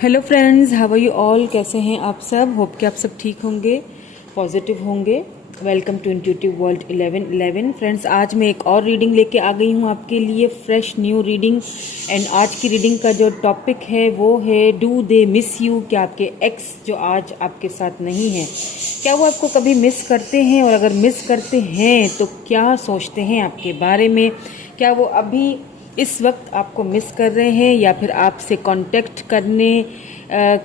Hello friends, how are you all. कैसे हैं आप सब। होप कि आप सब ठीक होंगे, पॉजिटिव होंगे। Welcome to intuitive world 1111। Friends, आज मैं एक और रीडिंग लेके आ गई हूँ आपके लिए, फ्रेश न्यू रीडिंग। एंड आज की रीडिंग का जो टॉपिक है वो है डू दे मिस यू। क्या आपके एक्स जो आज आपके साथ नहीं है, क्या वो आपको कभी मिस करते हैं, और अगर मिस करते हैं तो क्या सोचते हैं आपके बारे में। क्या वो अभी इस वक्त आपको मिस कर रहे हैं, या फिर आपसे कांटेक्ट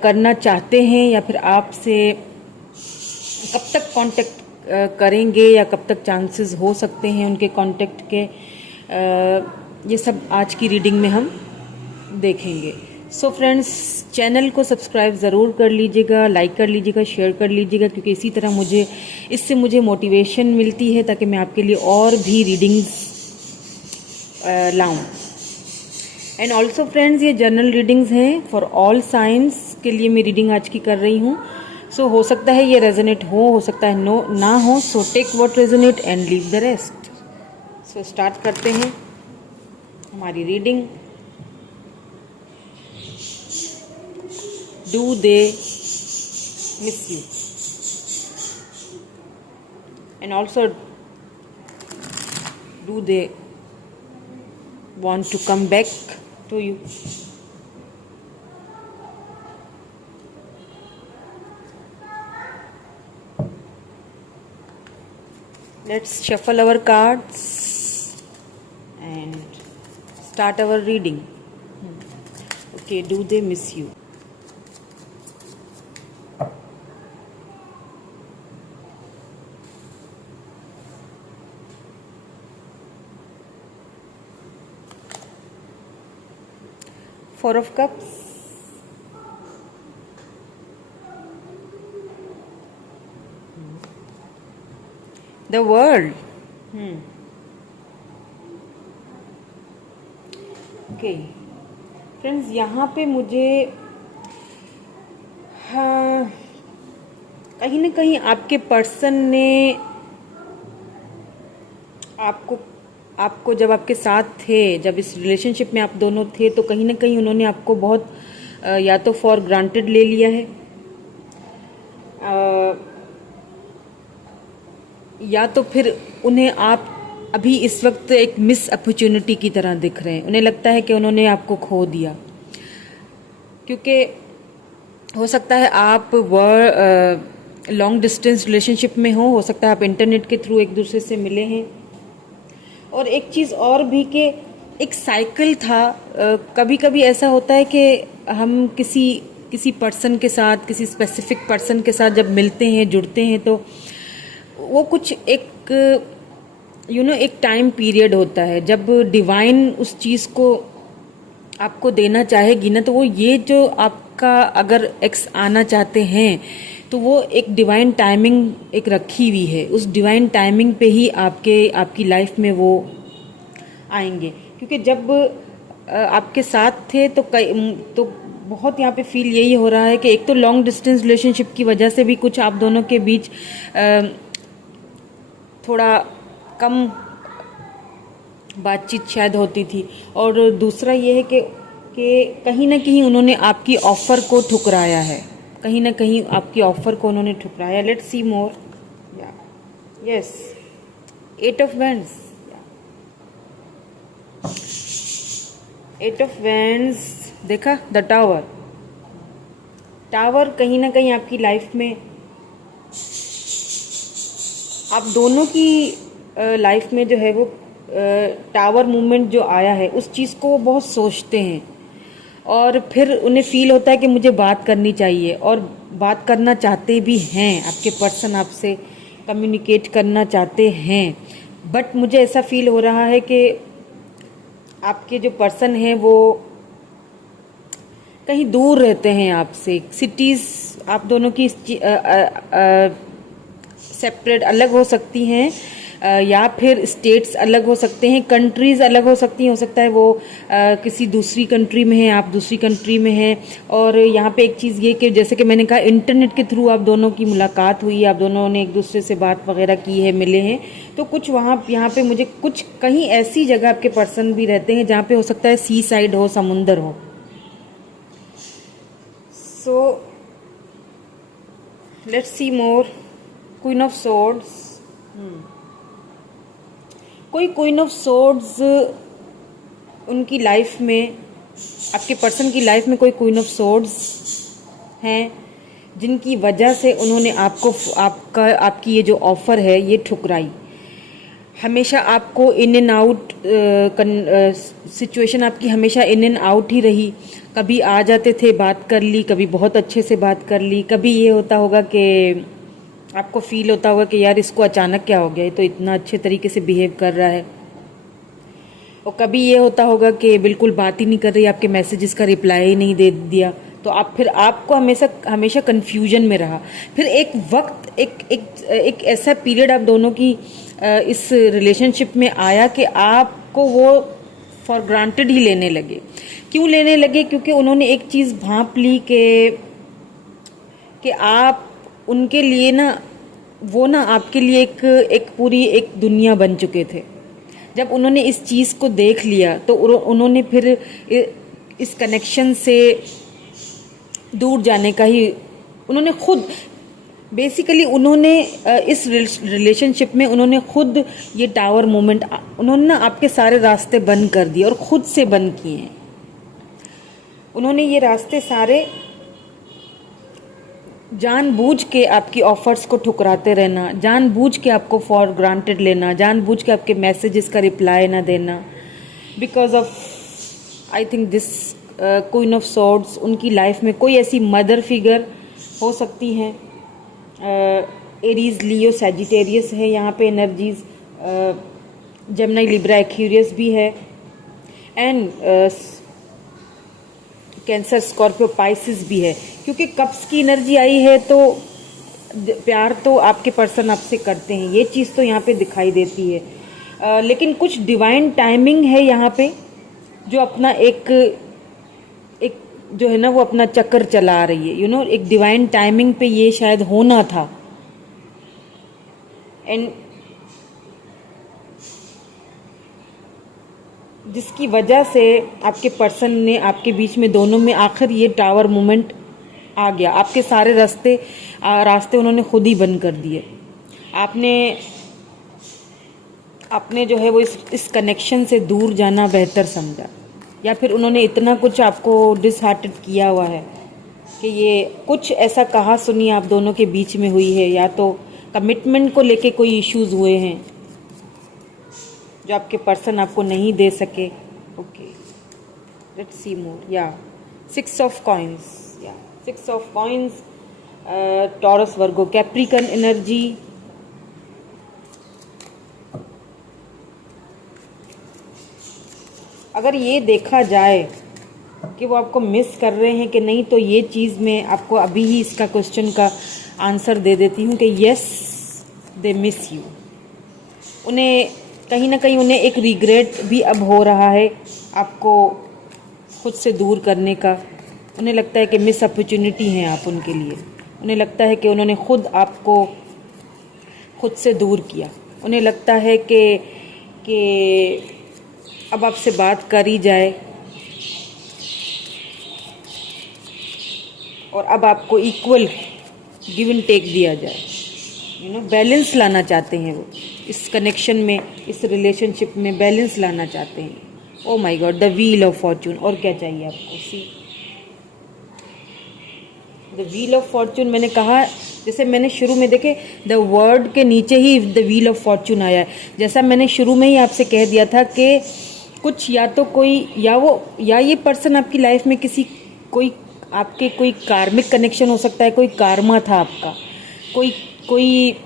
करना चाहते हैं, या फिर आपसे कब तक कांटेक्ट करेंगे, या कब तक चांसेस हो सकते हैं उनके कांटेक्ट के। ये सब आज की रीडिंग में हम देखेंगे। सो फ्रेंड्स, चैनल को सब्सक्राइब ज़रूर कर लीजिएगा, लाइक कर लीजिएगा, शेयर कर लीजिएगा, क्योंकि इसी तरह इससे मुझे मोटिवेशन मिलती है, ताकि मैं आपके लिए और भी रीडिंग्स लाऊं। एंड ऑल्सो फ्रेंड्स, ये जनरल रीडिंग्स हैं फॉर ऑल साइंस के लिए मैं रीडिंग आज की कर रही हूँ। सो हो सकता है ये रेजोनेट हो सकता है नो ना हो। So take what resonate and leave the rest. So start करते हैं हमारी reading. Do they miss you and also do they want to come back to you. Let's shuffle our cards and start our reading. Okay, do they miss you? Four of Cups, the World. Okay friends, यहाँ पे मुझे कहीं ना कहीं आपके person ने आपको जब आपके साथ थे, जब इस रिलेशनशिप में आप दोनों थे, तो कहीं ना कहीं उन्होंने आपको बहुत या तो फॉर ग्रांटेड ले लिया है, या तो फिर उन्हें आप अभी इस वक्त एक मिस अपॉर्चुनिटी की तरह दिख रहे हैं। उन्हें लगता है कि उन्होंने आपको खो दिया, क्योंकि हो सकता है आप लॉन्ग डिस्टेंस रिलेशनशिप में हो सकता है आप इंटरनेट के थ्रू एक दूसरे से मिले हैं। और एक चीज़ और भी कि एक साइकिल था। कभी कभी ऐसा होता है कि हम किसी पर्सन के साथ, किसी स्पेसिफिक पर्सन के साथ जब मिलते हैं, जुड़ते हैं, तो वो कुछ एक एक टाइम पीरियड होता है जब डिवाइन उस चीज़ को आपको देना चाहेगी ना, तो वो ये जो आपका अगर एक्स आना चाहते हैं, तो वो एक डिवाइन टाइमिंग एक रखी हुई है। उस डिवाइन टाइमिंग पे ही आपकी लाइफ में वो आएंगे। क्योंकि जब आपके साथ थे तो बहुत यहाँ पे फील यही हो रहा है कि एक तो लॉन्ग डिस्टेंस रिलेशनशिप की वजह से भी कुछ आप दोनों के बीच थोड़ा कम बातचीत शायद होती थी, और दूसरा ये है कि कहीं ना कहीं उन्होंने आपकी ऑफर को ठुकराया है। कहीं ना कहीं आपकी ऑफर को उन्होंने ठुकराया। Let's see more. Yes, 8 of wands, 8 of wands. देखा, द टावर कहीं ना कहीं आपकी लाइफ में, आप दोनों की लाइफ में जो है वो टावर मूवमेंट जो आया है, उस चीज़ को वो बहुत सोचते हैं, और फिर उन्हें फील होता है कि मुझे बात करनी चाहिए, और बात करना चाहते भी हैं। आपके पर्सन आपसे कम्युनिकेट करना चाहते हैं, बट मुझे ऐसा फील हो रहा है कि आपके जो पर्सन हैं वो कहीं दूर रहते हैं आपसे। सिटीज़ आप दोनों की सेपरेट अलग हो सकती हैं, या फिर स्टेट्स अलग हो सकते हैं, कंट्रीज़ अलग हो सकती हैं। हो सकता है वो किसी दूसरी कंट्री में है, आप दूसरी कंट्री में हैं। और यहाँ पे एक चीज़ ये कि जैसे कि मैंने कहा, इंटरनेट के थ्रू आप दोनों की मुलाकात हुई, आप दोनों ने एक दूसरे से बात वगैरह की है, मिले हैं। तो कुछ यहाँ पे मुझे कुछ कहीं ऐसी जगह आपके पर्सन भी रहते हैं जहाँ पे हो सकता है सी साइड हो, समुंदर हो। So let's see more. Queen of swords, कोई क्वीन ऑफ सोर्ड्स उनकी लाइफ में, आपके पर्सन की लाइफ में कोई क्वीन ऑफ सोर्ड्स हैं जिनकी वजह से उन्होंने आपकी ये जो ऑफ़र है ये ठुकराई। हमेशा आपको इन एंड आउट सिचुएशन आपकी हमेशा इन एंड आउट ही रही। कभी आ जाते थे, बात कर ली, कभी बहुत अच्छे से बात कर ली, कभी ये होता होगा कि आपको फील होता होगा कि यार इसको अचानक क्या हो गया, ये तो इतना अच्छे तरीके से बिहेव कर रहा है। और कभी ये होता होगा कि बिल्कुल बात ही नहीं कर रही, आपके मैसेजेस का रिप्लाई ही नहीं दे दिया, तो आपको हमेशा कन्फ्यूजन में रहा। फिर एक वक्त एक ऐसा पीरियड आप दोनों की इस रिलेशनशिप में आया कि आपको वो फॉर ग्रांटेड ही लेने लगे। क्यों लेने लगे? क्योंकि उन्होंने एक चीज़ भांप ली कि आप उनके लिए वो आपके लिए एक पूरी एक दुनिया बन चुके थे। जब उन्होंने इस चीज़ को देख लिया तो उन्होंने फिर इस कनेक्शन से दूर जाने का ही उन्होंने खुद बेसिकली इस रिलेशनशिप में उन्होंने खुद ये टावर मोमेंट उन्होंने आपके सारे रास्ते बंद कर दिए और खुद से बंद किए हैं। उन्होंने ये रास्ते सारे जानबूझ के आपकी ऑफर्स को ठुकराते रहना, जानबूझ के आपको फॉर ग्रांटेड लेना, जानबूझ के आपके मैसेजेस का रिप्लाई ना देना, because of I think this queen of swords उनकी लाइफ में कोई ऐसी मदर फिगर हो सकती हैं। एरीज, लियो, सैजिटेरियस है यहाँ पे एनर्जीज, जेमिनी, लिब्रा, एक्वेरियस भी है, एंड कैंसर, स्कॉर्पियो, पाइसिस भी है। क्योंकि कप्स की एनर्जी आई है तो प्यार तो आपके पर्सन आपसे करते हैं, ये चीज़ तो यहाँ पे दिखाई देती है। लेकिन कुछ डिवाइन टाइमिंग है यहाँ पे जो अपना एक जो है वो अपना चक्कर चला रही है। एक डिवाइन टाइमिंग पे ये शायद होना था। एंड जिसकी वजह से आपके पर्सन ने आपके बीच में दोनों में आखिर ये टावर मोमेंट आ गया। आपके सारे रास्ते उन्होंने खुद ही बंद कर दिए। आपने जो है वो इस कनेक्शन से दूर जाना बेहतर समझा, या फिर उन्होंने इतना कुछ आपको डिसहार्टेड किया हुआ है कि ये कुछ ऐसा कहा सुनी आप दोनों के बीच में हुई है, या तो कमिटमेंट को लेके कोई इश्यूज हुए हैं जो आपके पर्सन आपको नहीं दे सके। ओके, लेट्स सी मोर। या 6 ऑफ कॉइन्स, या 6 of coins, taurus, Virgo, Capricorn energy. अगर ये देखा जाए कि वो आपको मिस कर रहे हैं कि नहीं, तो ये चीज़ मैं आपको अभी ही इसका क्वेश्चन का आंसर दे देती हूँ कि यस, दे मिस यू। उन्हें कहीं ना कहीं उन्हें एक रिग्रेट भी अब हो रहा है आपको खुद से दूर करने का। उन्हें लगता है कि मिस अपॉर्चुनिटी हैं आप उनके लिए। उन्हें लगता है कि उन्होंने खुद आपको खुद से दूर किया। उन्हें लगता है कि अब आपसे बात करी जाए और अब आपको इक्वल गिव एंड टेक दिया जाए। बैलेंस लाना चाहते हैं वो इस कनेक्शन में, इस रिलेशनशिप में बैलेंस लाना चाहते हैं। Oh my God, the wheel of Fortune. और क्या चाहिए आपको? See the wheel of Fortune. मैंने कहा, जैसे मैंने शुरू में देखे द वर्ड के नीचे ही द व्हील ऑफ फॉर्चून आया है। जैसा मैंने शुरू में ही आपसे कह दिया था कि कुछ या तो कोई या ये पर्सन आपकी लाइफ में कोई कार्मिक कनेक्शन हो सकता है, कोई कार्मा था आपका, कोई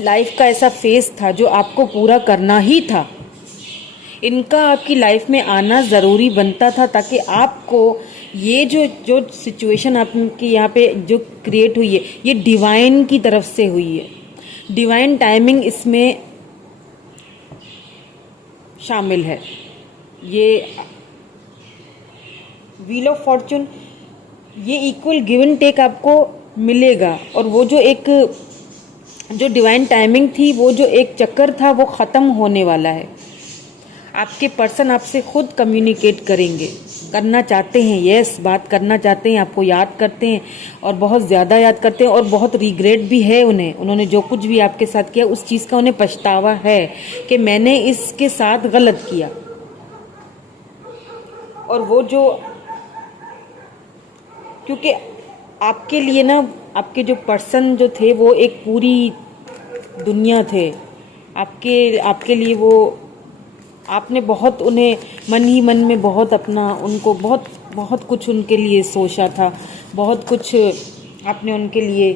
लाइफ का ऐसा फेज था जो आपको पूरा करना ही था। इनका आपकी लाइफ में आना ज़रूरी बनता था ताकि आपको ये जो सिचुएशन आपके यहाँ पे जो क्रिएट हुई है ये डिवाइन की तरफ से हुई है। डिवाइन टाइमिंग इसमें शामिल है। ये व्हील ऑफ फॉर्चून, ये इक्वल गिव एंड टेक आपको मिलेगा। और वो जो डिवाइन टाइमिंग थी, वो जो एक चक्कर था, वो ख़त्म होने वाला है। आपके पर्सन आपसे खुद कम्युनिकेट करेंगे। करना चाहते हैं, यस बात करना चाहते हैं, आपको याद करते हैं और बहुत ज़्यादा याद करते हैं और बहुत रिग्रेट भी है उन्हें, उन्होंने जो कुछ भी आपके साथ किया उस चीज़ का उन्हें पछतावा है कि मैंने इसके साथ गलत किया। और वो जो, क्योंकि आपके लिए ना, आपके जो पर्सन जो थे वो एक पूरी दुनिया थे आपके लिए। वो आपने बहुत उन्हें मन ही मन में बहुत अपना, उनको बहुत बहुत कुछ उनके लिए सोचा था, बहुत कुछ आपने उनके लिए,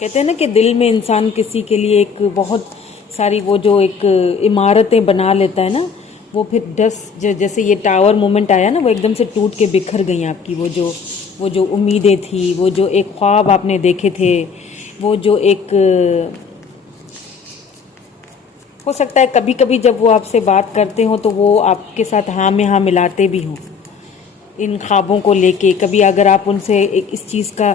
कहते हैं ना कि दिल में इंसान किसी के लिए एक बहुत सारी वो जो एक इमारतें बना लेता है ना, वो फिर जैसे ये टावर मोमेंट आया ना, वो एकदम से टूट के बिखर गई आपकी वो जो उम्मीदें थी, वो जो एक ख्वाब आपने देखे थे, वो जो एक, हो सकता है कभी कभी जब वो आपसे बात करते हो तो वो आपके साथ हाँ में हाँ मिलाते भी हों इन ख्वाबों को लेके। कभी अगर आप उनसे एक इस चीज़ का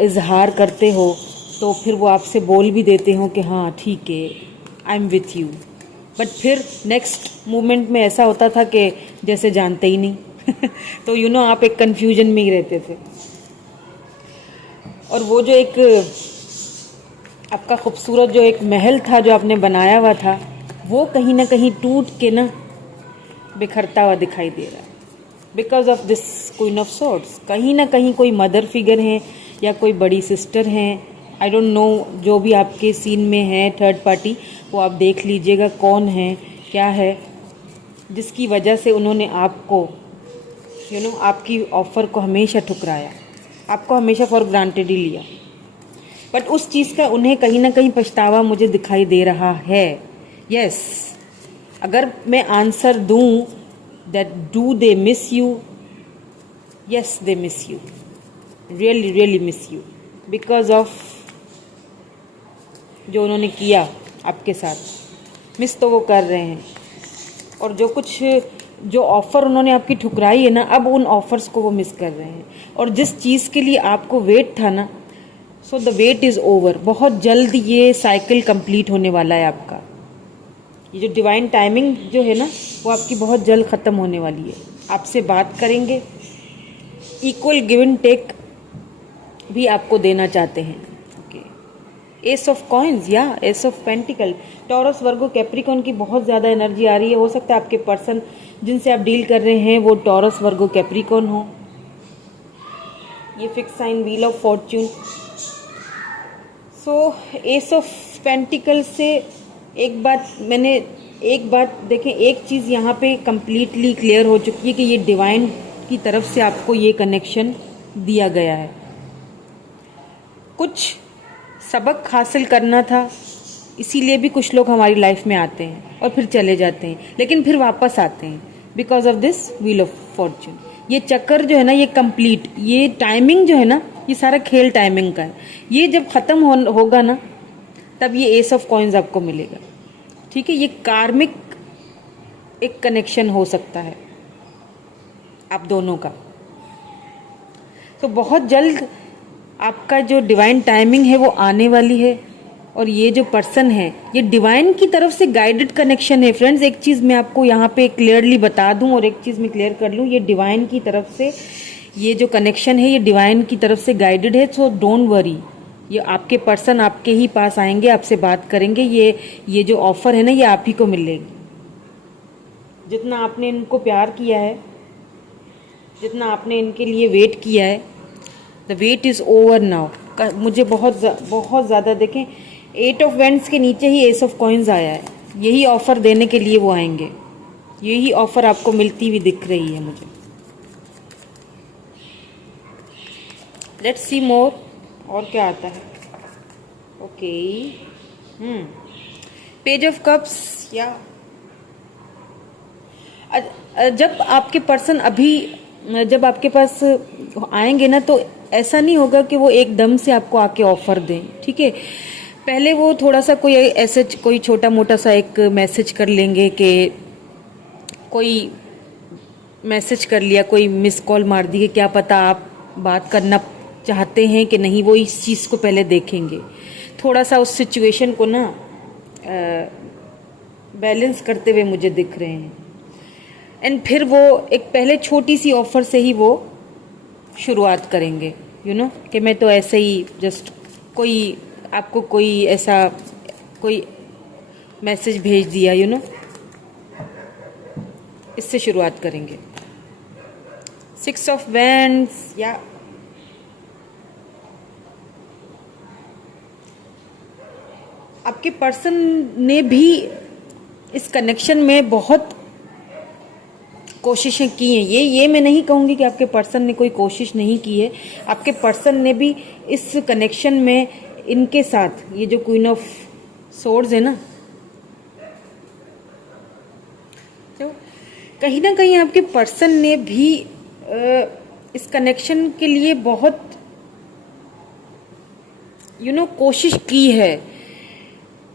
इजहार करते हो तो फिर वो आपसे बोल भी देते हो कि हाँ ठीक है, I am with you. But फिर नेक्स्ट मोमेंट में ऐसा होता था कि जैसे जानते ही नहीं तो आप एक कन्फ्यूजन में ही रहते थे। और वो जो एक आपका खूबसूरत जो एक महल था जो आपने बनाया हुआ था, वो कहीं ना कहीं टूट के ना बिखरता हुआ दिखाई दे रहा है because of this queen of swords. कहीं ना कहीं कोई मदर फिगर है या कोई बड़ी सिस्टर हैं, आई डोंट नो, जो भी आपके सीन में है थर्ड पार्टी, वो आप देख लीजिएगा कौन है क्या है, जिसकी वजह से उन्होंने आपको आपकी ऑफ़र को हमेशा ठुकराया, आपको हमेशा फॉर ग्रांटेड ही लिया। बट उस चीज़ का उन्हें कहीं ना कहीं पछतावा मुझे दिखाई दे रहा है। यस, अगर मैं आंसर दूं that do they miss you, yes they miss you, really really miss you, because of जो उन्होंने किया आपके साथ। मिस तो वो कर रहे हैं, और जो कुछ जो ऑफ़र उन्होंने आपकी ठुकराई है ना, अब उन ऑफ़र्स को वो मिस कर रहे हैं। और जिस चीज़ के लिए आपको वेट था ना, so the wait is over. बहुत जल्द ये साइकिल कंप्लीट होने वाला है आपका। ये जो डिवाइन टाइमिंग जो है ना, वो आपकी बहुत जल्द ख़त्म होने वाली है। आपसे बात करेंगे, इक्वल गिव एंड टेक भी आपको देना चाहते हैं। ओके, एस ऑफ कॉइन्स या S of pentacle, Taurus Virgo Capricorn की बहुत ज़्यादा एनर्जी आ रही है। हो सकता है आपके पर्सन जिनसे आप डील कर रहे हैं वो टॉरस वर्गो कैप्रिकॉन हो। ये fix sign wheel of fortune. So ace of pentacle से एक बात देखें, एक चीज़ यहाँ पे कम्प्लीटली क्लियर हो चुकी है कि ये डिवाइन की तरफ से आपको ये कनेक्शन दिया गया है। कुछ सबक हासिल करना था, इसीलिए भी कुछ लोग हमारी लाइफ में आते हैं और फिर चले जाते हैं, लेकिन फिर वापस आते हैं because of this wheel of Fortune. ये चक्कर जो है ना, ये कंप्लीट, ये टाइमिंग जो है ना, ये सारा खेल टाइमिंग का है। ये जब ख़त्म होगा ना, तब ये एस ऑफ कॉइन्स आपको मिलेगा। ठीक है, ये कार्मिक एक कनेक्शन हो सकता है आप दोनों का। तो बहुत जल्द आपका जो डिवाइन टाइमिंग है वो आने वाली है। और ये जो पर्सन है, ये डिवाइन की तरफ से गाइडेड कनेक्शन है। फ्रेंड्स, एक चीज़ मैं आपको यहाँ पे क्लियरली बता दूं और एक चीज़ मैं क्लियर कर लूँ, ये डिवाइन की तरफ से ये जो कनेक्शन है, ये डिवाइन की तरफ से गाइडेड है। सो डोंट वरी, ये आपके पर्सन आपके ही पास आएंगे, आपसे बात करेंगे। ये जो ऑफ़र है ना, ये आप ही को मिलेगी। जितना आपने इनको प्यार किया है, जितना आपने इनके लिए वेट किया है, the wait is over now. मुझे बहुत ज़्यादा देखें, 8 ऑफ वेंड्स के नीचे ही एस ऑफ कॉइन्स आया है। यही ऑफ़र देने के लिए वो आएंगे, यही ऑफ़र आपको मिलती हुई दिख रही है मुझे। लेट्स सी मोर, और क्या आता है। Okay, page of cups. या जब आपके पर्सन जब आपके पास आएंगे ना, तो ऐसा नहीं होगा कि वो एकदम से आपको आके ऑफर दें। ठीक है, पहले वो थोड़ा सा कोई छोटा मोटा सा एक मैसेज कर लेंगे, कि कोई मैसेज कर लिया, कोई मिस कॉल मार दी, कि क्या पता आप बात करना चाहते हैं कि नहीं। वो इस चीज़ को पहले देखेंगे, थोड़ा सा उस सिचुएशन को ना बैलेंस करते हुए मुझे दिख रहे हैं। एंड फिर वो एक पहले छोटी सी ऑफर से ही वो शुरुआत करेंगे, कि मैं तो ऐसे ही जस्ट कोई आपको कोई ऐसा कोई मैसेज भेज दिया, इससे शुरुआत करेंगे। 6 ऑफ वैंड्स, या आपके पर्सन ने भी इस कनेक्शन में बहुत कोशिशें की हैं। ये मैं नहीं कहूँगी कि आपके पर्सन ने कोई कोशिश नहीं की है। आपके पर्सन ने भी इस कनेक्शन में इनके साथ, ये जो क्वीन ऑफ सोर्ड्स है ना, तो कहीं ना कहीं आपके पर्सन ने भी इस कनेक्शन के लिए बहुत कोशिश की है।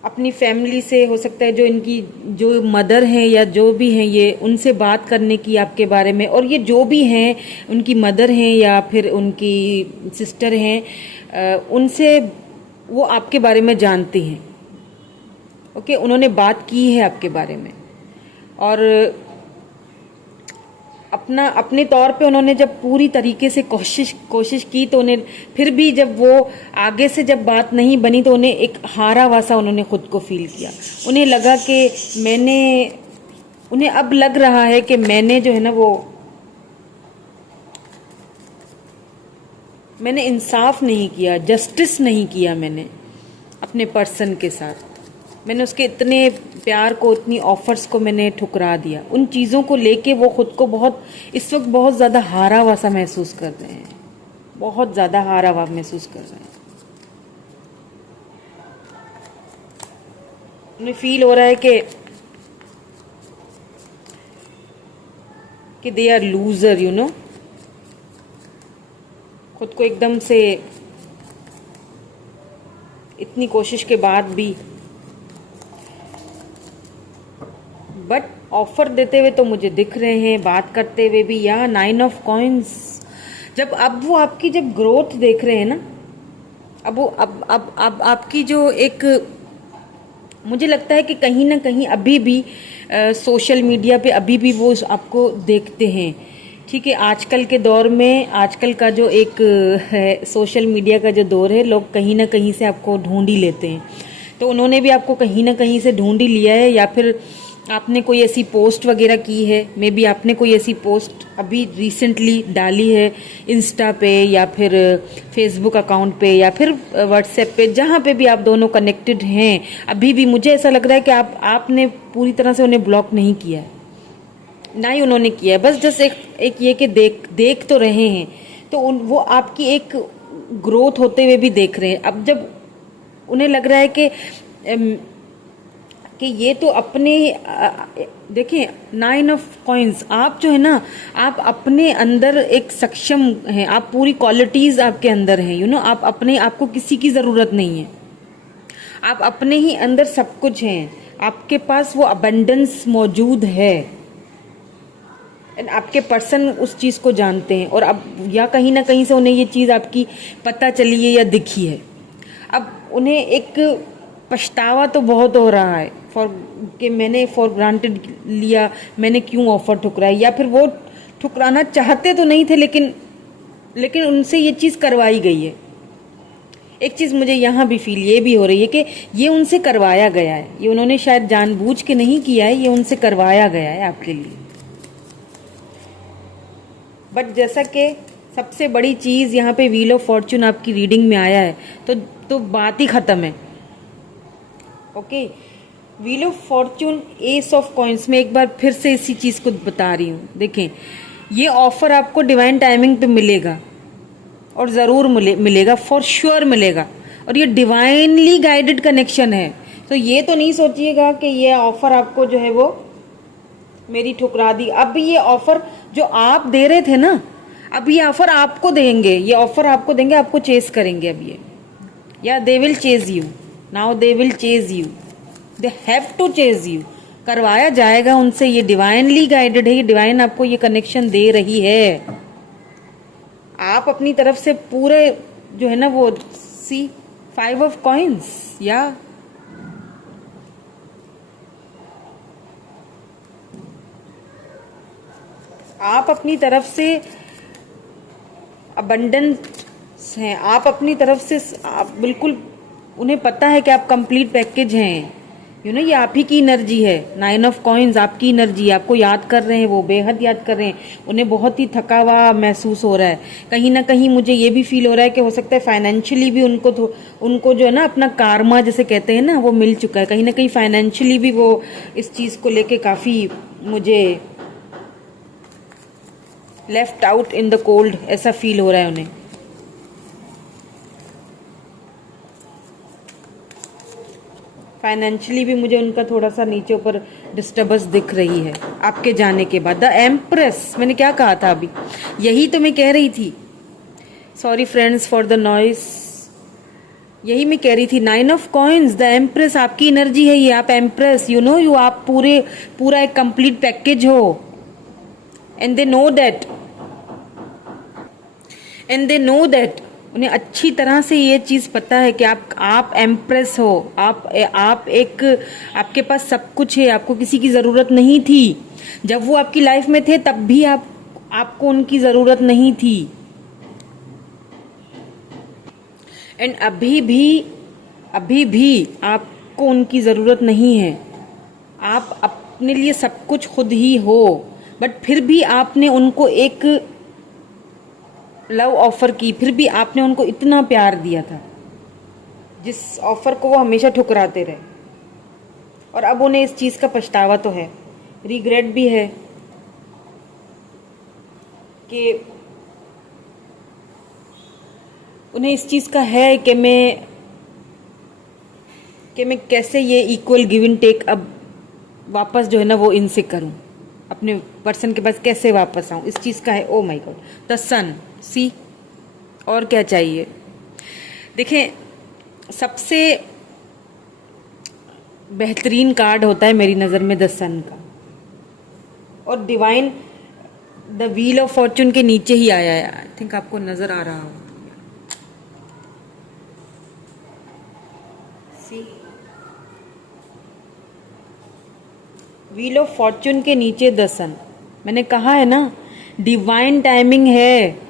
अपनी फैमिली से, हो सकता है जो इनकी जो मदर हैं या जो भी हैं, ये उनसे बात करने की आपके बारे में, और ये जो भी हैं उनकी मदर हैं या फिर उनकी सिस्टर हैं, उनसे वो आपके बारे में जानती हैं। ओके, उन्होंने बात की है आपके बारे में, और अपने तौर पे उन्होंने जब पूरी तरीके से कोशिश की, तो उन्हें फिर भी जब वो आगे से जब बात नहीं बनी, तो उन्हें एक हारा वासा उन्होंने खुद को फील किया। उन्हें लगा कि उन्हें अब लग रहा है कि मैंने जो है ना वो मैंने इंसाफ नहीं किया, जस्टिस नहीं किया मैंने अपने पर्सन के साथ। मैंने उसके इतने प्यार को, इतनी ऑफर्स को मैंने ठुकरा दिया। उन चीज़ों को लेके वो खुद को इस वक्त बहुत ज़्यादा हारा हुआ सा महसूस कर रहे हैं, बहुत ज़्यादा हारा हुआ महसूस कर रहे हैं। उन्हें फील हो रहा है कि दे आर लूजर, खुद को एकदम से इतनी कोशिश के बाद भी, बट ऑफर देते हुए तो मुझे दिख रहे हैं, बात करते हुए भी। या 9 ऑफ कॉइन्स, जब अब वो आपकी जब ग्रोथ देख रहे हैं ना, अब वो अब आपकी जो एक, मुझे लगता है कि कहीं ना कहीं अभी भी सोशल मीडिया पे अभी भी वो आपको देखते हैं। ठीक है, आजकल के दौर में, आजकल का जो एक है सोशल मीडिया का जो दौर है, लोग कहीं ना कहीं से आपको ढूंढ ही लेते हैं। तो उन्होंने भी आपको कहीं ना कहीं से ढूंढ ही लिया है, या फिर आपने कोई ऐसी पोस्ट वगैरह की है, मे बी आपने कोई ऐसी पोस्ट अभी रिसेंटली डाली है इंस्टा पे या फिर फेसबुक अकाउंट पे या फिर व्हाट्सएप पे, जहाँ पे भी आप दोनों कनेक्टेड हैं। अभी भी मुझे ऐसा लग रहा है कि आपने पूरी तरह से उन्हें ब्लॉक नहीं किया है, ना ही उन्होंने किया है। बस जस्ट एक ये कि देख तो रहे हैं, तो वो आपकी एक ग्रोथ होते हुए भी देख रहे हैं। अब जब उन्हें लग रहा है कि ये तो अपने, देखिए 9 ऑफ कॉइन्स, आप जो है ना, आप अपने अंदर एक सक्षम हैं, आप पूरी क्वालिटीज आपके अंदर हैं, आप अपने, आपको किसी की जरूरत नहीं है, आप अपने ही अंदर सब कुछ हैं, आपके पास वो अबंडेंस मौजूद है। आपके पर्सन उस चीज को जानते हैं, और अब या कहीं ना कहीं से उन्हें ये चीज आपकी पता चली है या दिखी है। अब उन्हें एक पछतावा तो बहुत हो रहा है कि मैंने फॉर ग्रांटेड लिया, मैंने क्यों ऑफर ठुकराई, या फिर वो ठुकराना चाहते तो नहीं थे, लेकिन उनसे ये चीज़ करवाई गई है। एक चीज़ मुझे यहाँ भी फील ये भी हो रही है कि ये उनसे करवाया गया है, ये उन्होंने शायद जानबूझ के नहीं किया है, ये उनसे करवाया गया है आपके लिए। बट जैसा कि सबसे बड़ी चीज़ यहाँ पे व्हील ऑफ फॉर्च्यून आपकी रीडिंग में आया है, तो बात ही ख़त्म है। Okay, wheel of Fortune, S of coins में एक बार फिर से इसी चीज़ को बता रही हूँ। देखें, ये ऑफर आपको डिवाइन टाइमिंग पे मिलेगा, और ज़रूर मिलेगा, फॉर श्योर मिलेगा, और ये डिवाइनली गाइडेड कनेक्शन है। तो ये तो नहीं सोचिएगा कि ये ऑफर आपको जो है वो मेरी ठुकरा दी। अब ये ऑफर जो आप दे रहे थे ना, अब ये ऑफर आपको देंगे, ये ऑफर आपको देंगे, आपको चेस करेंगे अब ये, या they will chase you, now they will chase you, they have to chase you, करवाया जाएगा उनसे। ये डिवाइनली गाइडेड है, ये डिवाइन आपको ये कनेक्शन दे रही है। आप अपनी तरफ से पूरे जो है ना वो, सी 5 ऑफ कॉइन्स, या आप अपनी तरफ से अबंडेंस हैं, आप अपनी तरफ से आप बिल्कुल, उन्हें पता है कि आप कंप्लीट पैकेज हैं। ये आप ही की एनर्जी है। 9 ऑफ कॉइन्स आपकी एनर्जी है, आपको याद कर रहे हैं, वो बेहद याद कर रहे हैं। उन्हें बहुत ही थका हुआ महसूस हो रहा है। कहीं ना कहीं मुझे ये भी फील हो रहा है कि हो सकता है फाइनेंशियली भी उनको जो है ना अपना कारमा जिसे कहते हैं ना, वो मिल चुका है। कहीं ना कहीं फाइनेंशियली भी वो इस चीज़ को लेके काफ़ी मुझे left out in the cold ऐसा फील हो रहा है उन्हें। फाइनेंशियली भी मुझे उनका थोड़ा सा नीचे ऊपर डिस्टर्बेंस दिख रही है आपके जाने के बाद। द एम्प्रेस, मैंने क्या कहा था अभी, यही तो मैं कह रही थी। Sorry friends for the noise, यही मैं कह रही थी। 9 ऑफ कॉइन्स, द एम्प्रेस आपकी एनर्जी है ये। आप एम्प्रेस, यू आप पूरा एक कंप्लीट पैकेज हो। एंड दे नो दैट, उन्हें अच्छी तरह से ये चीज़ पता है कि आप एम्प्रेस हो। आप एक, आपके पास सब कुछ है, आपको किसी की ज़रूरत नहीं थी। जब वो आपकी लाइफ में थे तब भी आपको उनकी ज़रूरत नहीं थी। एंड अभी भी आपको उनकी ज़रूरत नहीं है। आप अपने लिए सब कुछ खुद ही हो, बट फिर भी आपने उनको एक लव ऑफर की, फिर भी आपने उनको इतना प्यार दिया था जिस ऑफर को वो हमेशा ठुकराते रहे। और अब उन्हें इस चीज़ का पछतावा तो है, रिग्रेट भी है कि उन्हें इस चीज़ का है कि मैं कैसे ये इक्वल गिव एंड टेक अब वापस जो है ना वो इनसे करूं, अपने पर्सन के पास कैसे वापस आऊं, इस चीज़ का है। ओ माय गॉड, द सन, सी, और क्या चाहिए। देखें, सबसे बेहतरीन कार्ड होता है मेरी नज़र में द सन का, और divine the wheel of Fortune के नीचे ही आया है। आई थिंक आपको नज़र आ रहा हो। सी, व्हील ऑफ फॉर्चून के नीचे द सन। मैंने कहा है ना, डिवाइन टाइमिंग है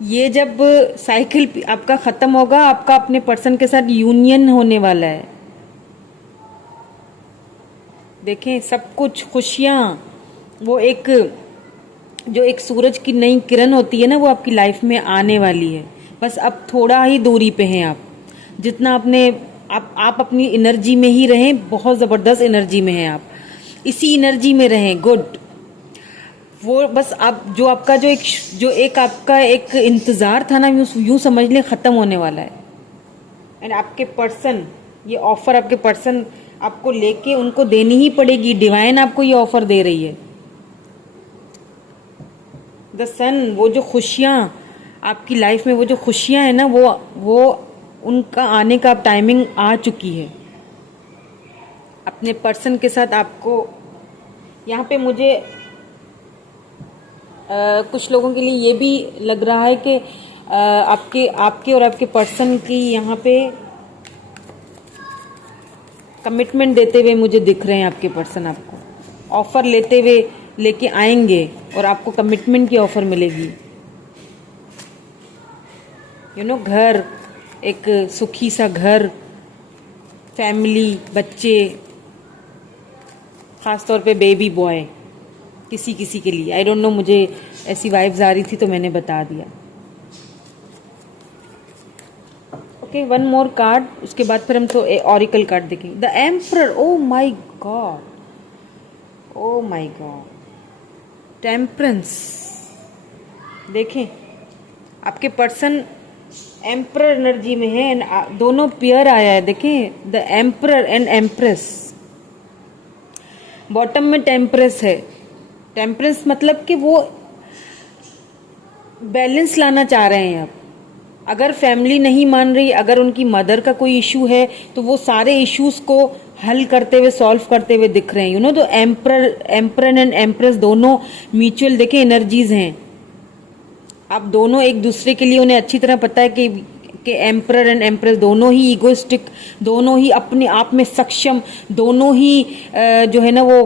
ये। जब साइकिल आपका खत्म होगा, आपका अपने पर्सन के साथ यूनियन होने वाला है। देखें, सब कुछ खुशियाँ, वो जो एक सूरज की नई किरण होती है ना, वो आपकी लाइफ में आने वाली है। बस अब थोड़ा ही दूरी पे हैं आप। जितना आप अपनी एनर्जी में ही रहें, बहुत ज़बरदस्त एनर्जी में हैं आप, इसी एनर्जी में रहें। गुड। वो बस आप जो आपका एक इंतज़ार था ना, यूँ समझ लें ख़त्म होने वाला है। एंड आपके पर्सन, ये ऑफ़र आपके पर्सन आपको लेके उनको देनी ही पड़ेगी। डिवाइन आपको ये ऑफ़र दे रही है। द सन, वो जो खुशियाँ आपकी लाइफ में, वो जो खुशियाँ हैं ना, वो उनका आने का अब टाइमिंग आ चुकी है। अपने पर्सन के साथ आपको यहाँ पे मुझे कुछ लोगों के लिए ये भी लग रहा है कि आपके और आपके पर्सन की यहाँ पे कमिटमेंट देते हुए मुझे दिख रहे हैं। आपके पर्सन आपको ऑफ़र लेके आएंगे और आपको कमिटमेंट की ऑफ़र मिलेगी। घर, एक सुखी सा घर, फैमिली, बच्चे, ख़ास तौर पे बेबी बॉय, किसी के लिए। आई डोंट नो, मुझे ऐसी वाइब्स आ रही थी तो मैंने बता दिया। ओके, वन मोर कार्ड, उसके बाद फिर हम तो ऑरिकल कार्ड देखेंगे। The emperor, oh my God, temperance. देखें, आपके पर्सन एम्परर एनर्जी में है। दोनों पेयर आया है। देखें, the emperor and empress. Bottom में टेम्परेंस है। टेम्परेंस मतलब कि वो बैलेंस लाना चाह रहे हैं। अब अगर फैमिली नहीं मान रही, अगर उनकी मदर का कोई इशू है, तो वो सारे इश्यूज को हल करते हुए, सॉल्व करते हुए दिख रहे हैं। तो एम्परर एंड एम्प्रेस दोनों म्यूचुअल देखें एनर्जीज हैं। आप दोनों एक दूसरे के लिए, उन्हें अच्छी तरह पता है कि एम्परर एंड एम्प्रेस दोनों ही ईगोइस्टिक, दोनों ही अपने आप में सक्षम, दोनों ही जो है ना वो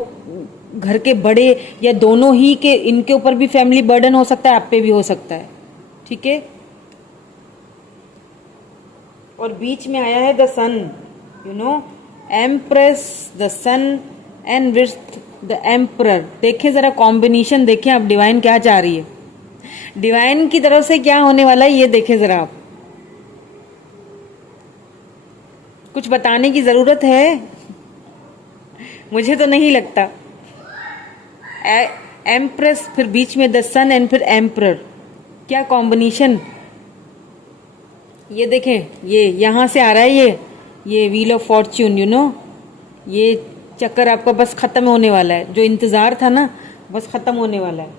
घर के बड़े या दोनों ही के, इनके ऊपर भी फैमिली बर्डन हो सकता है, आप पे भी हो सकता है, ठीक है। और बीच में आया है the sun, you know, empress, the sun and with the emperor. देखें जरा कॉम्बिनेशन, देखें आप डिवाइन क्या चाह रही है, डिवाइन की तरफ से क्या होने वाला है, ये देखें जरा आप। कुछ बताने की जरूरत है? मुझे तो नहीं लगता। एम्प्रेस, फिर बीच में द सन एंड फिर एम्परर, क्या कॉम्बिनेशन। ये देखें, ये यहां से आ रहा है, ये wheel of Fortune, you know, ये चक्कर आपका बस खत्म होने वाला है, जो इंतजार था ना बस खत्म होने वाला है।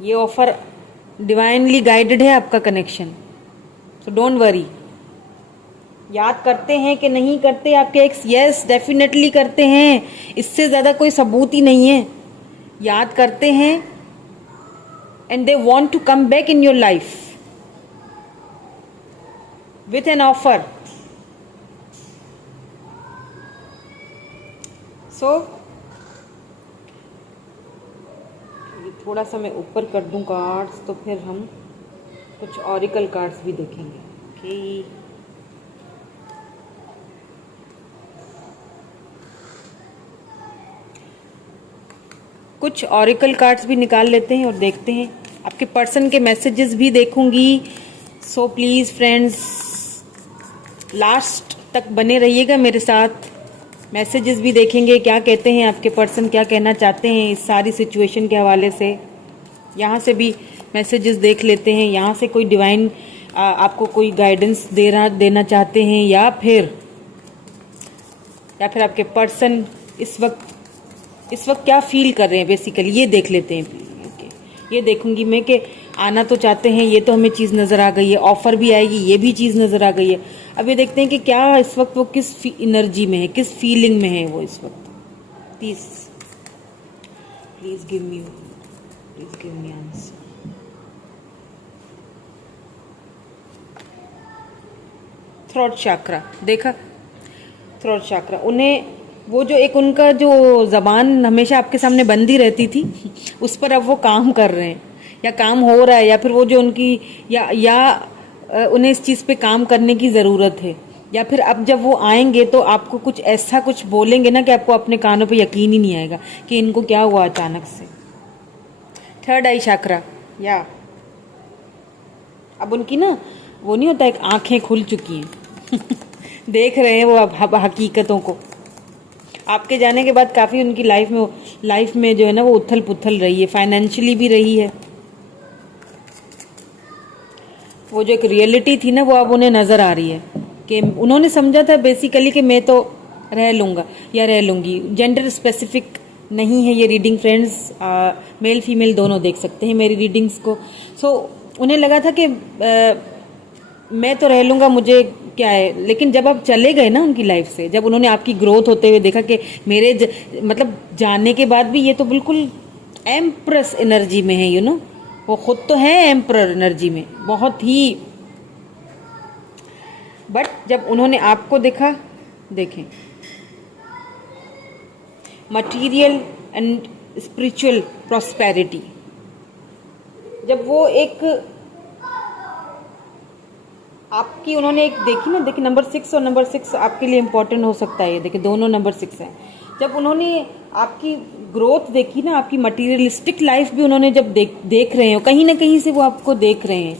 ये ऑफर डिवाइनली गाइडेड है आपका कनेक्शन, सो डोंट वरी। याद करते हैं कि नहीं करते आपके एक्स? यस, डेफिनेटली करते हैं, इससे ज्यादा कोई सबूत ही नहीं है। याद करते हैं and they want to come back in your life with an offer. So थोड़ा सा मैं ऊपर कर दूं कार्ड्स, तो फिर हम कुछ ऑरिकल कार्ड्स भी देखेंगे। ओके, कुछ ऑरिकल कार्ड्स भी निकाल लेते हैं और देखते हैं। आपके पर्सन के मैसेजेस भी देखूंगी, सो प्लीज़ फ्रेंड्स लास्ट तक बने रहिएगा मेरे साथ। मैसेजेस भी देखेंगे, क्या कहते हैं आपके पर्सन, क्या कहना चाहते हैं इस सारी सिचुएशन के हवाले से। यहाँ से भी मैसेजेस देख लेते हैं, यहाँ से कोई डिवाइन आपको कोई गाइडेंस देना चाहते हैं, या फिर आपके पर्सन इस वक्त क्या फील कर रहे हैं बेसिकली, ये देख लेते हैं। ये देखूंगी मैं कि आना तो चाहते हैं, ये तो हमें चीज़ नज़र आ गई है, ऑफर भी आएगी, ये भी चीज़ नज़र आ गई है। अब ये देखते हैं कि क्या इस वक्त वो किस एनर्जी में है, किस फीलिंग में है वो इस वक्त। Please give me answer. Throat chakra, देखा, थ्रोट चक्रा। उन्हें वो जो एक उनका जो जबान हमेशा आपके सामने बंदी रहती थी, उस पर अब वो काम कर रहे हैं, या काम हो रहा है, या फिर वो जो उनकी या उन्हें इस चीज़ पे काम करने की ज़रूरत है, या फिर अब जब वो आएंगे तो आपको कुछ ऐसा कुछ बोलेंगे ना कि आपको अपने कानों पे यकीन ही नहीं आएगा कि इनको क्या हुआ अचानक से। थर्ड आई चक्रा, या अब उनकी ना वो नहीं होता, एक आंखें खुल चुकी हैं देख रहे हैं वो अब हकीकतों को। आपके जाने के बाद काफ़ी उनकी लाइफ में जो है ना वो उथल पुथल रही है, फाइनेंशियली भी रही है। वो जो एक रियलिटी थी ना वो अब उन्हें नज़र आ रही है कि उन्होंने समझा था बेसिकली कि मैं तो रह लूँगा या रह लूँगी। जेंडर स्पेसिफिक नहीं है ये रीडिंग फ्रेंड्स, मेल फीमेल दोनों देख सकते हैं मेरी रीडिंग्स को। सो उन्हें लगा था कि मैं तो रह लूँगा, मुझे क्या है। लेकिन जब आप चले गए ना उनकी लाइफ से, जब उन्होंने आपकी ग्रोथ होते हुए देखा कि मेरे मतलब जाने के बाद भी ये तो बिल्कुल एम्प्रेस एनर्जी में है, यू नो, वो खुद तो है एम्परर एनर्जी में बहुत ही। बट जब उन्होंने आपको देखा, देखें, मटीरियल एंड स्पिरिचुअल प्रॉस्पेरिटी, जब वो एक आपकी उन्होंने एक देखी ना, देखिए नंबर 6 और नंबर 6 आपके लिए इम्पोर्टेंट हो सकता है। ये देखिए दोनों नंबर 6 हैं। जब उन्होंने आपकी ग्रोथ देखी ना, आपकी मटीरियलिस्टिक लाइफ भी उन्होंने जब देख रहे हो, कहीं ना कहीं से वो आपको देख रहे हैं,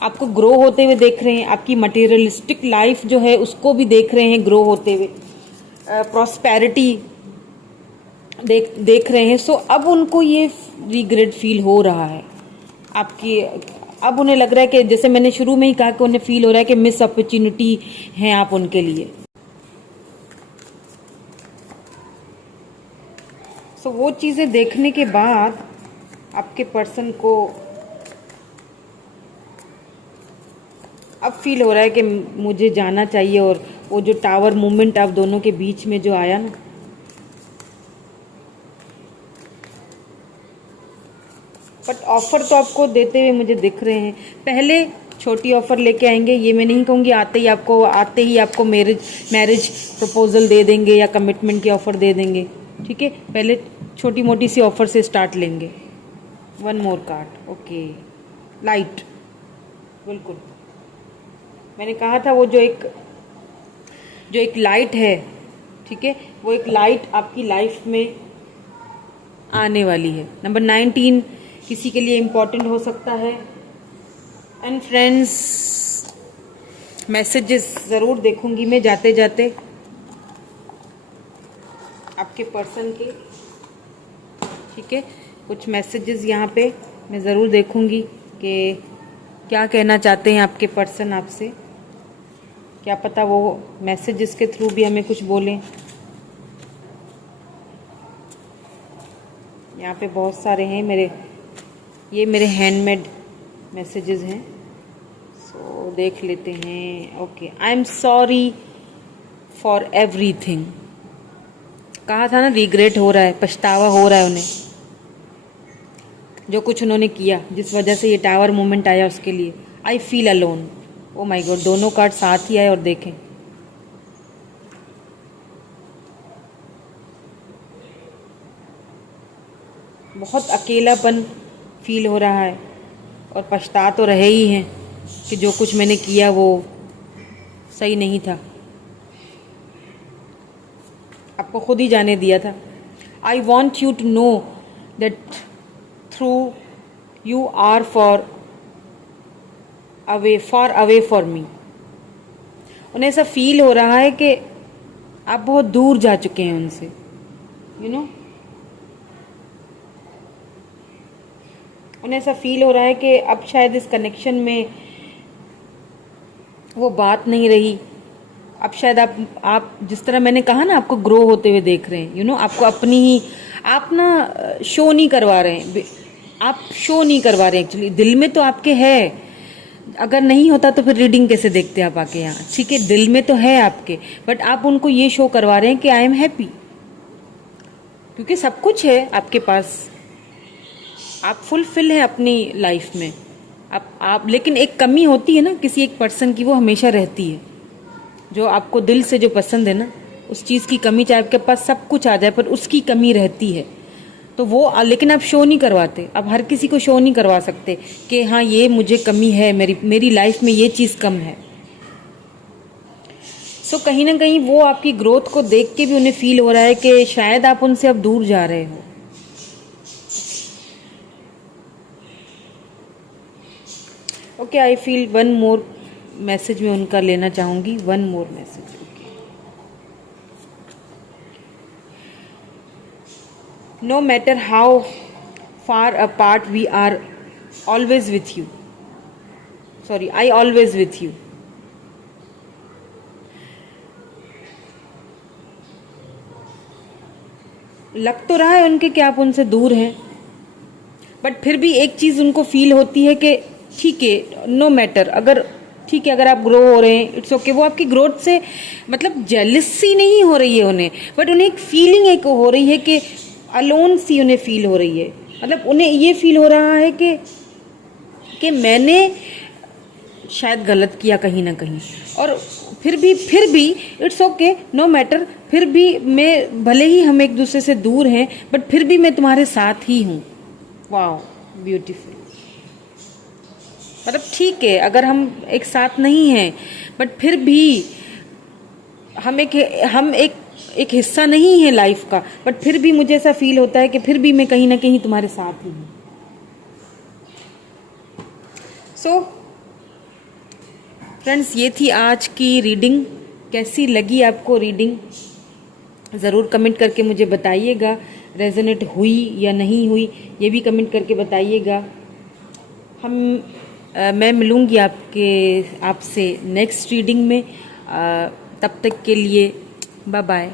आपको ग्रो होते हुए देख रहे हैं, आपकी मटीरियलिस्टिक लाइफ जो है उसको भी देख रहे हैं ग्रो होते हुए, प्रॉस्पेरिटी देख रहे हैं। सो अब उनको ये रिग्रेट फील हो रहा है आपकी। अब उन्हें लग रहा है कि जैसे मैंने शुरू में ही कहा कि उन्हें फील हो रहा है कि मिस अपॉर्चुनिटी हैं आप उनके लिए। सो वो चीज़ें देखने के बाद आपके पर्सन को अब फील हो रहा है कि मुझे जाना चाहिए। और वो जो टावर मूवमेंट आप दोनों के बीच में जो आया ना, बट ऑफर तो आपको देते हुए मुझे दिख रहे हैं। पहले छोटी ऑफर लेके आएंगे, ये मैं नहीं कहूँगी आते ही आपको मैरिज प्रपोजल दे देंगे या कमिटमेंट की ऑफर दे देंगे, ठीक है। पहले छोटी मोटी सी ऑफर से स्टार्ट लेंगे। One more card, okay. Light, बिल्कुल मैंने कहा था वो जो एक लाइट है, ठीक है, वो एक लाइट आपकी लाइफ में आने वाली है। नंबर 19 किसी के लिए इम्पोर्टेंट हो सकता है। एंड फ्रेंड्स, मैसेजेस ज़रूर देखूंगी मैं जाते जाते आपके पर्सन के, ठीक है। कुछ मैसेजेस यहाँ पे मैं ज़रूर देखूंगी कि क्या कहना चाहते हैं आपके पर्सन आपसे। क्या पता वो मैसेजेस के थ्रू भी हमें कुछ बोलें। यहाँ पे बहुत सारे हैं ये मेरे हैंडमेड मैसेजेस हैं, सो देख लेते हैं। Okay, I am sorry for everything. कहा था ना, रिग्रेट हो रहा है, पछतावा हो रहा है उन्हें, जो कुछ उन्होंने किया, जिस वजह से ये टावर मोमेंट आया उसके लिए। I feel alone. Oh my God, दोनों कार्ड साथ ही आए और देखें। बहुत अकेलापन फील हो रहा है और पछता तो रहे ही हैं कि जो कुछ मैंने किया वो सही नहीं था, आपको खुद ही जाने दिया था। I want you to know that through you are far away for me. उन्हें ऐसा फील हो रहा है कि आप बहुत दूर जा चुके हैं उनसे, यू नो। उन्हें ऐसा फील हो रहा है कि अब शायद इस कनेक्शन में वो बात नहीं रही। अब शायद आप जिस तरह मैंने कहा ना, आपको ग्रो होते हुए देख रहे हैं, यू नो। आपको अपनी ही, आप ना शो नहीं करवा रहे हैं, आप शो नहीं करवा रहे हैं एक्चुअली। दिल में तो आपके है, अगर नहीं होता तो फिर रीडिंग कैसे देखते आप आके यहाँ, ठीक है। दिल में तो है आपके, बट आप उनको ये शो करवा रहे हैं कि आई एम हैप्पी, क्योंकि सब कुछ है आपके पास, आप फुलफिल हैं अपनी लाइफ में। आप लेकिन एक कमी होती है ना किसी एक पर्सन की, वो हमेशा रहती है। जो आपको दिल से जो पसंद है ना, उस चीज़ की कमी, चाहे आपके पास सब कुछ आ जाए पर उसकी कमी रहती है, तो वो लेकिन आप शो नहीं करवाते। आप हर किसी को शो नहीं करवा सकते कि हाँ ये मुझे कमी है, मेरी लाइफ में ये चीज़ कम है। सो कहीं ना कहीं वो आपकी ग्रोथ को देख के भी उन्हें फील हो रहा है कि शायद आप उनसे अब दूर जा रहे हो। Okay, I feel one more message में उनका लेना चाहूँगी, one more message. Okay, no matter how far apart we are always with you. Sorry, I always with you. लग तो रहा है उनके कि आप उनसे दूर हैं, बट फिर भी एक चीज़ उनको फील होती है कि ठीक है, नो मैटर, अगर ठीक है, अगर आप ग्रो हो रहे हैं, इट्स ओके। वो आपकी ग्रोथ से मतलब जेलसी नहीं हो रही है उन्हें, बट उन्हें एक फीलिंग एक हो रही है कि अलोन सी उन्हें फील हो रही है। मतलब उन्हें ये फील हो रहा है कि मैंने शायद गलत किया कहीं ना कहीं, और फिर भी इट्स ओके, नो मैटर। फिर भी मैं, भले ही हम एक दूसरे से दूर हैं, बट फिर भी मैं तुम्हारे साथ ही हूँ। Wow, beautiful. मतलब ठीक है, अगर हम एक साथ नहीं हैं, बट फिर भी हम एक हिस्सा नहीं है लाइफ का, बट फिर भी मुझे ऐसा फील होता है कि फिर भी मैं कहीं ना कहीं तुम्हारे साथ ही हूँ। सो फ्रेंड्स, ये थी आज की रीडिंग। कैसी लगी आपको रीडिंग, ज़रूर कमेंट करके मुझे बताइएगा। रेजोनेट हुई या नहीं हुई, ये भी कमेंट करके बताइएगा। मैं मिलूँगी आपसे नेक्स्ट रीडिंग में। तब तक के लिए बाय बाय।